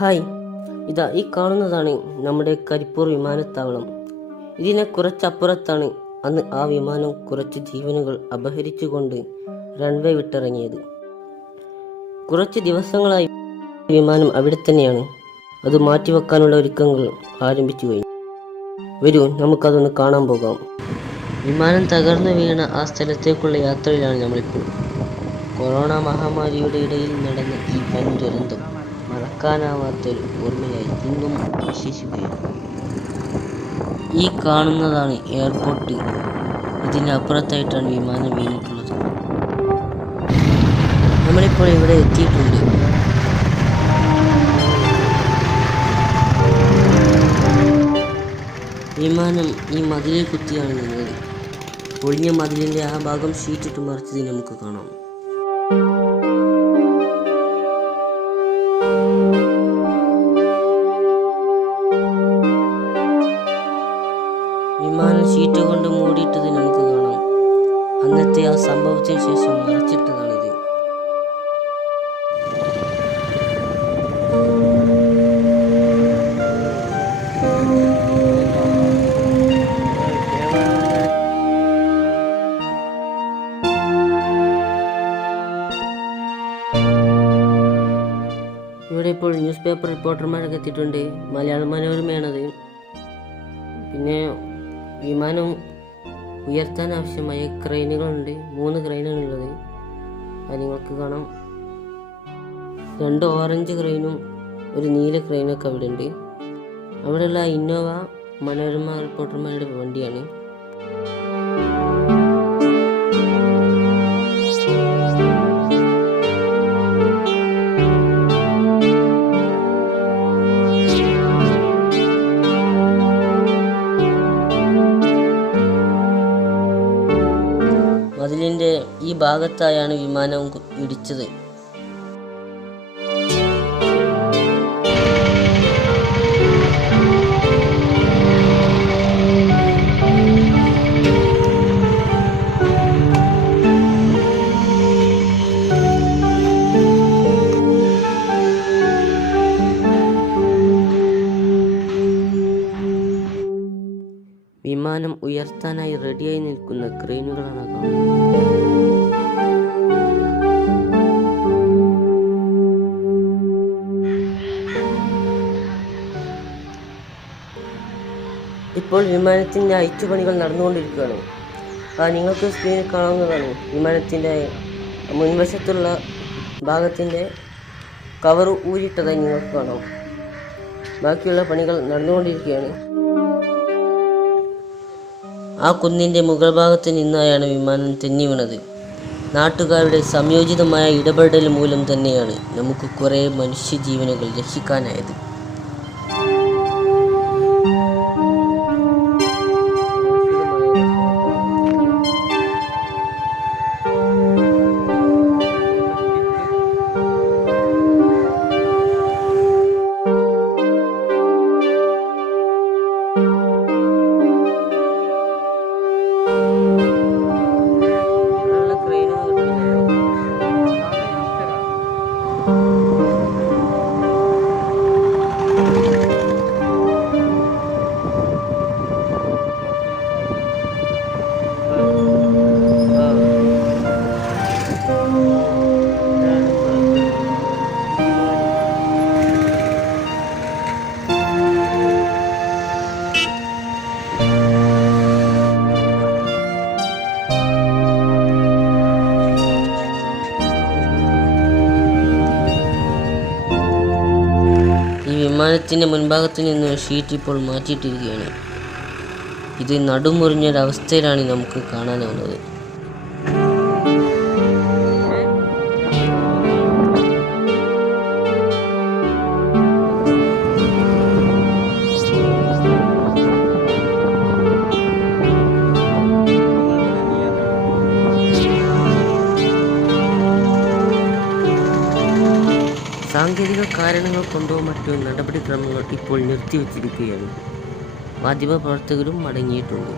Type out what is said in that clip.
Hi, ഈ കാണുന്നതാണ് നമ്മുടെ കരിപ്പൂർ വിമാനത്താവളം. ഇതിനെ കുറച്ചപ്പുറത്താണ് അന്ന് ആ വിമാനം കുറച്ച് ജീവനുകൾ അപഹരിച്ചുകൊണ്ട് റൺവേ വിട്ടിറങ്ങിയത്. കുറച്ച് ദിവസങ്ങളായി വിമാനം അവിടെ തന്നെയാണ്. അത് മാറ്റിവെക്കാനുള്ള ഒരുക്കങ്ങൾ ആരംഭിച്ചു കഴിഞ്ഞു. വരൂ, നമുക്കതൊന്ന് കാണാൻ പോകാം. വിമാനം തകർന്നു വീണ ആ സ്ഥലത്തേക്കുള്ള യാത്രയിലാണ് നമ്മളിപ്പോൾ. കൊറോണ മഹാമാരിയുടെ ഇടയിൽ നടന്ന ഈ വൻ ദുരന്തം മറക്കാനാവാത്തൊരു ഓർമ്മയായി ഇന്നും വിശേഷിക്കുകയാണ്. ഈ കാണുന്നതാണ് എയർപോർട്ട്. ഇതിന് അപ്പുറത്തായിട്ടാണ് വിമാനം വീണിട്ടുള്ളത്. നമ്മളിപ്പോൾ ഇവിടെ എത്തിയിട്ടുണ്ട്. വിമാനം ഈ മതിലിൽ കുത്തിയാണ് നിന്നത്. ഒഴിഞ്ഞ മതിലിൻ്റെ ആ ഭാഗം ഷീറ്റിട്ട് മറിച്ചത് നമുക്ക് കാണാം. വിമാനം ഷീറ്റ് കൊണ്ട് മൂടിയിട്ടത് നമുക്ക് കാണാം. അന്നത്തെ ആ സംഭവത്തിന് ശേഷം മറച്ചിട്ടതാണിത്. ഇവിടെ ഇപ്പോൾ ന്യൂസ് പേപ്പർ റിപ്പോർട്ടർമാരൊക്കെ എത്തിയിട്ടുണ്ട്. മലയാള മനോരമയാണത്. പിന്നെ വിമാനം ഉയർത്താൻ ആവശ്യമായ ക്രെയിനുകളുണ്ട്. 3 ക്രെയിനാണുള്ളത്. അത് നിങ്ങൾക്ക് കാണാം. 2 ഓറഞ്ച് ക്രെയിനും ഒരു നീല ക്രെയിനൊക്കെ അവിടെ ഉണ്ട്. അവിടെയുള്ള ഇന്നോവ മനോരമ റിപ്പോർട്ടർമാരുടെ വണ്ടിയാണ്. മതിലിൻ്റെ ഈ ഭാഗത്തായാണ് വിമാനം ഇടിച്ചത്. വിമാനം ഉയർത്താനായി റെഡിയായി നിൽക്കുന്ന ക്രെയിനുകളാണ് കാണുന്നത്. ഇപ്പോൾ വിമാനത്തിൻ്റെ അയച്ചുപണികൾ നടന്നുകൊണ്ടിരിക്കുകയാണ്. നിങ്ങൾക്ക് സ്ക്രീനിൽ കാണാവുന്നതാണ്. വിമാനത്തിൻ്റെ മുൻവശത്തുള്ള ഭാഗത്തിൻ്റെ കവർ ഊരിയിട്ടതായി നിങ്ങൾക്ക് കാണാം. ബാക്കിയുള്ള പണികൾ നടന്നുകൊണ്ടിരിക്കുകയാണ്. ആ കുന്നിൻ്റെ മുകൾ ഭാഗത്ത് നിന്നായാണ് വിമാനം തെന്നി വീണത്. നാട്ടുകാരുടെ സംയോജിതമായ ഇടപെടൽ മൂലം തന്നെയാണ് നമുക്ക് കുറേ മനുഷ്യജീവനുകൾ രക്ഷിക്കാനായത്. വിമാനത്തിൻ്റെ മുൻഭാഗത്ത് നിന്ന് ഷീറ്റ് ഇപ്പോൾ മാറ്റിയിട്ടിരിക്കുകയാണ്. ഇത് നടുമുറിഞ്ഞൊരവസ്ഥയിലാണ് നമുക്ക് കാണാനാവുന്നത്. സാങ്കേതിക കാരണങ്ങൾ കൊണ്ടോ മറ്റോ നടപടിക്രമങ്ങൾ ഇപ്പോൾ നിർത്തിവച്ചിരിക്കുകയാണ്. മാധ്യമപ്രവർത്തകരും മടങ്ങിയിട്ടുണ്ട്.